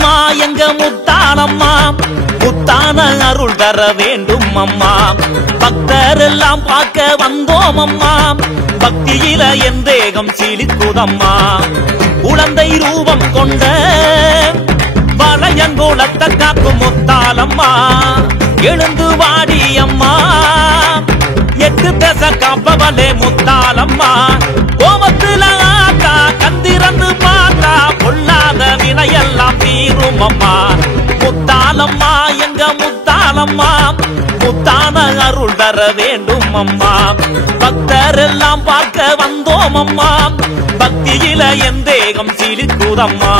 அம்மா எங்க முத்தாளம்மா முத்தான அருள் தர வேண்டும் அம்மா பக்தர் எல்லாம் பார்க்க வந்தோம் அம்மா பக்தியில என் தேகம் சீலிக்குதம்மா குழந்தை ரூபம் கொண்ட வளையங்கோலத்தை காக்கும் முத்தாளம்மா எழுந்து வாடி அம்மா எட்டு தச காப்பவளே முத்தாளம்மா கோபத்துல ஆத்தா கந்திரந்து பார்த்தா பொல்லாத வினையெல்லாம் தீரும் அம்மா முத்தாளம்மா எங்க முத்தாளம்மா முத்தான அருள் தர வேண்டும் அம்மா பக்தர் எல்லாம் பார்க்க வந்தோம் அம்மா பக்தியில என் தேகம் சீலிக்குதம்மா